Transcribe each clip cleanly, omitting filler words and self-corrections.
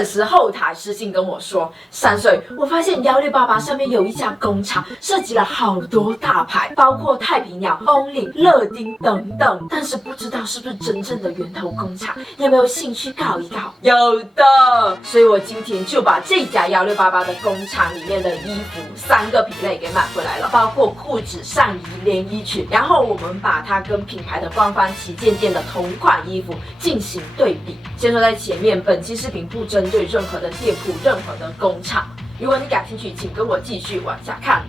粉丝后台私信跟我说，3岁，我发现168上面有一家工厂，涉及了好多大牌，包括太平鸟、欧领、乐丁等等，但是不知道是不是真正的源头工厂，有没有兴趣搞一搞？有的，所以我今天就把这家1688的工厂里面的衣服3个品类给买回来了，包括裤子、上衣、连衣裙，然后我们把它跟品牌的官方旗舰店的同款衣服进行对比。先说在前面，本期视频不针对任何的店铺、任何的工厂。如果你感兴趣，请跟我继续往下看。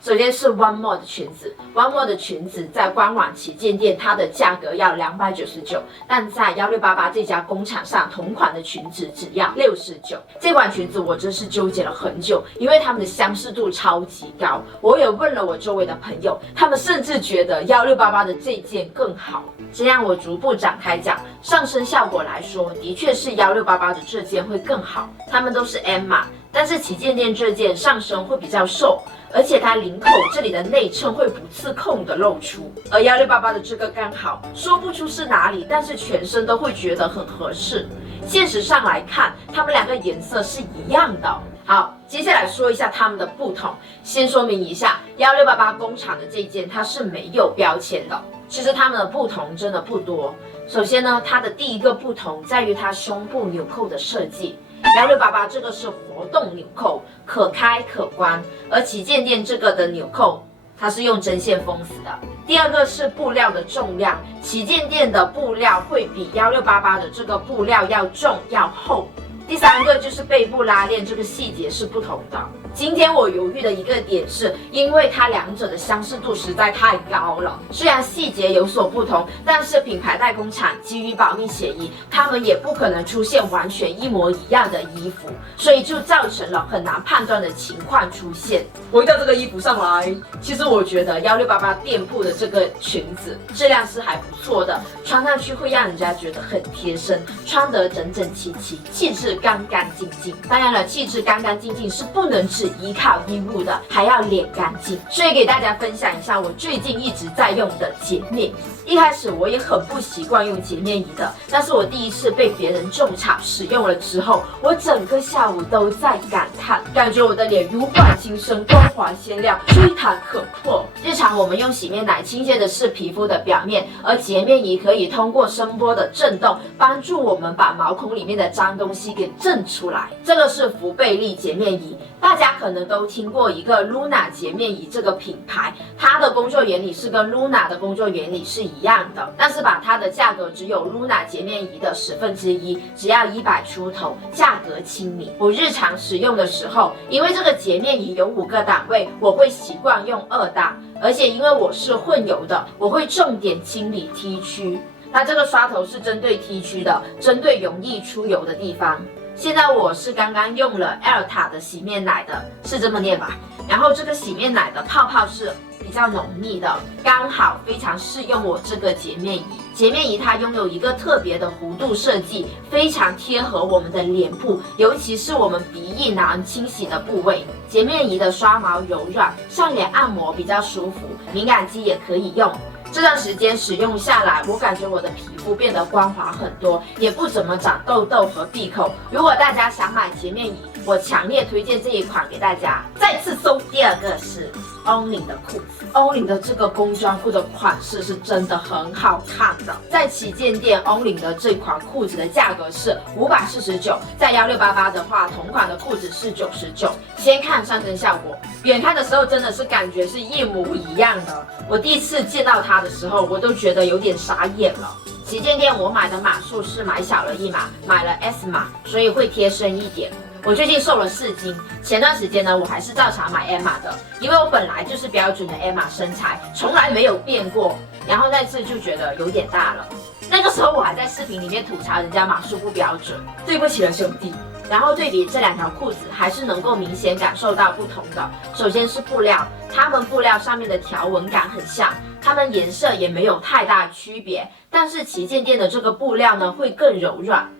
首先是 One More 的裙子 ，One More 的裙子在官网旗舰店它的价格要299，但在1688这家工厂上，同款的裙子只要69。这款裙子我真是纠结了很久，因为它们的相似度超级高。我也问了我周围的朋友，他们甚至觉得1688的这件更好。这样我逐步展开讲，上身效果来说，的确是1688的这件会更好。它们都是 M 码，但是旗舰店这件上身会比较瘦。而且它领口这里的内衬会不刺控的露出，而1688的这个刚好说不出是哪里，但是全身都会觉得很合适。现实上来看，它们2个颜色是一样的。好，接下来说一下它们的不同。先说明一下，1688工厂的这件它是没有标签的。其实它们的不同真的不多。首先呢，它的第一个不同在于它胸部纽扣的设计。1688这个是活动纽扣，可开可关，而旗舰店这个的纽扣它是用针线封死的。第二个是布料的重量，旗舰店的布料会比1688的这个布料要重要厚。第三个就是背部拉链这个细节是不同的。今天我犹豫的一个点是，因为它2者的相似度实在太高了，虽然细节有所不同，但是品牌代工厂基于保密协议，他们也不可能出现完全一模一样的衣服，所以就造成了很难判断的情况出现。回到这个衣服上来，其实我觉得1688店铺的这个裙子质量是还不错的，穿上去会让人家觉得很贴身，穿得整整齐齐，气质干干净净。当然了，气质干干净净是不能只依靠衣物的，还要脸干净。所以给大家分享一下我最近一直在用的洁面仪。一开始我也很不习惯用洁面仪的，但是我第一次被别人种草使用了之后，我整个下午都在感叹，感觉我的脸如管新生，光滑鲜亮，吹弹可破。日常我们用洗面奶清洁的是皮肤的表面，而洁面仪可以通过声波的震动，帮助我们把毛孔里面的脏东西给震出来。这个是福贝丽洁面仪，大家可能都听过一个 Luna 洁面仪这个品牌，它的工作原理是跟 Luna 的工作原理是一样的，但是把它的价格只有 Luna 洁面仪的1/10，只要100出头，价格亲民。我日常使用的时候，因为这个洁面仪有5个档位，我会习惯用2档，而且因为我是混油的，我会重点清理 T 区。它这个刷头是针对 T 区的，针对容易出油的地方。现在我是刚刚用了 Elta 的洗面奶的，是这么念吧？然后这个洗面奶的泡泡是比较浓密的，刚好非常适用我这个洁面仪。洁面仪它拥有一个特别的弧度设计，非常贴合我们的脸部，尤其是我们鼻翼难清洗的部位。洁面仪的刷毛柔软，上脸按摩比较舒服，敏感肌也可以用。这段时间使用下来，我感觉我的皮肤变得光滑很多，也不怎么长痘痘和闭口。如果大家想买洁面仪，我强烈推荐这一款给大家。再次搜，第二个是欧领的裤子。欧领的这个工装裤的款式是真的很好看的，在旗舰店欧领的这款裤子的价格是549，在1688的话，同款的裤子是99。先看上身效果，远看的时候真的是感觉是一模一样的。我第一次见到它的时候，我都觉得有点傻眼了。旗舰店我买的码数是买小了1码，买了 S 码，所以会贴身一点。我最近瘦了4斤，前段时间呢，我还是照常买 M 码的，因为我本来就是标准的 M 码身材，从来没有变过。然后那次就觉得有点大了，那个时候我还在视频里面吐槽人家码数不标准，对不起了兄弟。然后对比这2条裤子，还是能够明显感受到不同的。首先是布料，它们布料上面的条纹感很像，它们颜色也没有太大区别，但是旗舰店的这个布料呢会更柔软。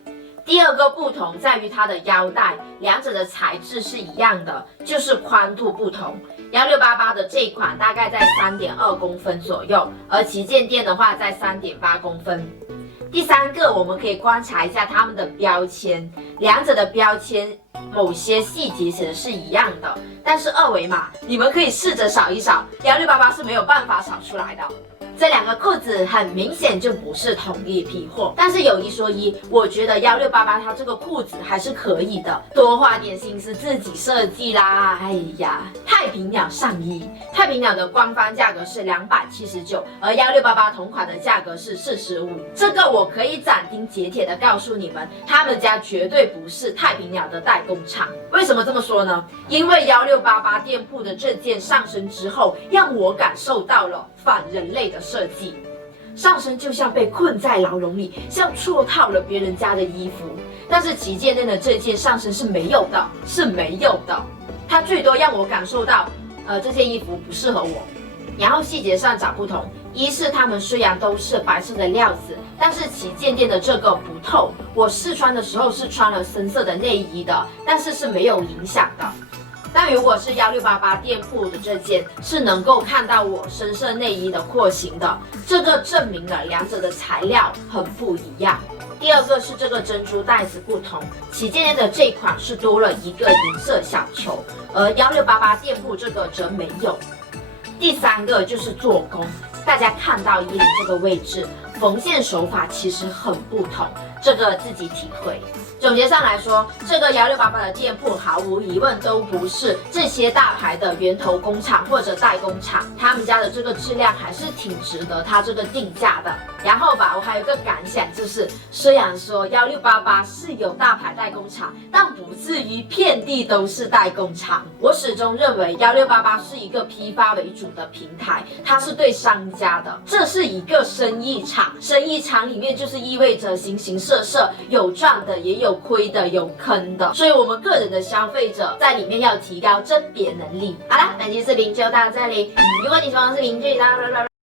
第二个不同在于它的腰带，两者的材质是一样的，就是宽度不同。1688的这一款大概在3.2公分左右，而旗舰店的话在3.8公分。第三个，我们可以观察一下他们的标签，两者的标签某些细节写的是一样的，但是二维码你们可以试着扫一扫，1688是没有办法扫出来的。这两个裤子很明显就不是同一批货，但是有一说一，我觉得1688它这个裤子还是可以的，多花点心思自己设计啦。哎呀，太平鸟上衣，太平鸟的官方价格是279，而1688同款的价格是45。这个我可以斩钉截铁的告诉你们，他们家绝对不是太平鸟的代工厂。为什么这么说呢？因为1688店铺的这件上身之后，让我感受到了反人类的设计，上身就像被困在牢笼里，像错套了别人家的衣服。但是旗舰店的这件上身是没有的，它最多让我感受到，这件衣服不适合我。然后细节上找不同，一是它们虽然都是白色的料子，但是旗舰店的这个不透。我试穿的时候是穿了深色的内衣的，但是没有影响的。但如果是1688店铺的这件，是能够看到我深色内衣的廓形的，这个证明了两者的材料很不一样。第二个是这个珍珠带子不同，旗舰店的这款是多了一个银色小球，而1688店铺这个则没有。第三个就是做工，大家看到衣领这个位置，缝线手法其实很不同，这个自己体会。总结上来说，这个1688的店铺毫无疑问都不是这些大牌的源头工厂或者代工厂，他们家的这个质量还是挺值得它这个定价的。然后吧，我还有一个感想就是，虽然说1688是有大牌代工厂，但不至于遍地都是代工厂。我始终认为1688是一个批发为主的平台，它是对商家的，这是一个生意场。生意场里面就是意味着形形色色，有赚的也有亏的，有坑的，所以我们个人的消费者在里面要提高甄别能力。好了，本期视频就到这里。如果你喜欢视频，记得